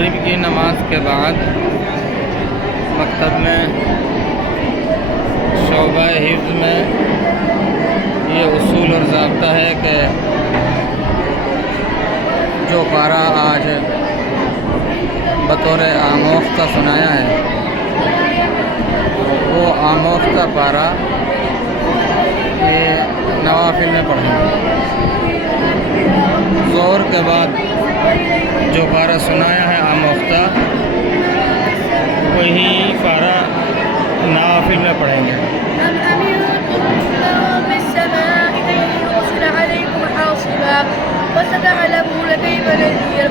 مغرب کی نماز کے بعد مکتب میں شعبہ حفظ میں یہ اصول اور ضابطہ ہے کہ جو پارہ آج بطور آموختہ سنایا ہے وہ آموختہ پارہ یہ نوافل میں پڑھیں گے۔ ظہر کے بعد جو پارہ سنایا ہے آموختہ وہی پارہ نوافل میں پڑھیں گے۔ وستعلمون كيف نذير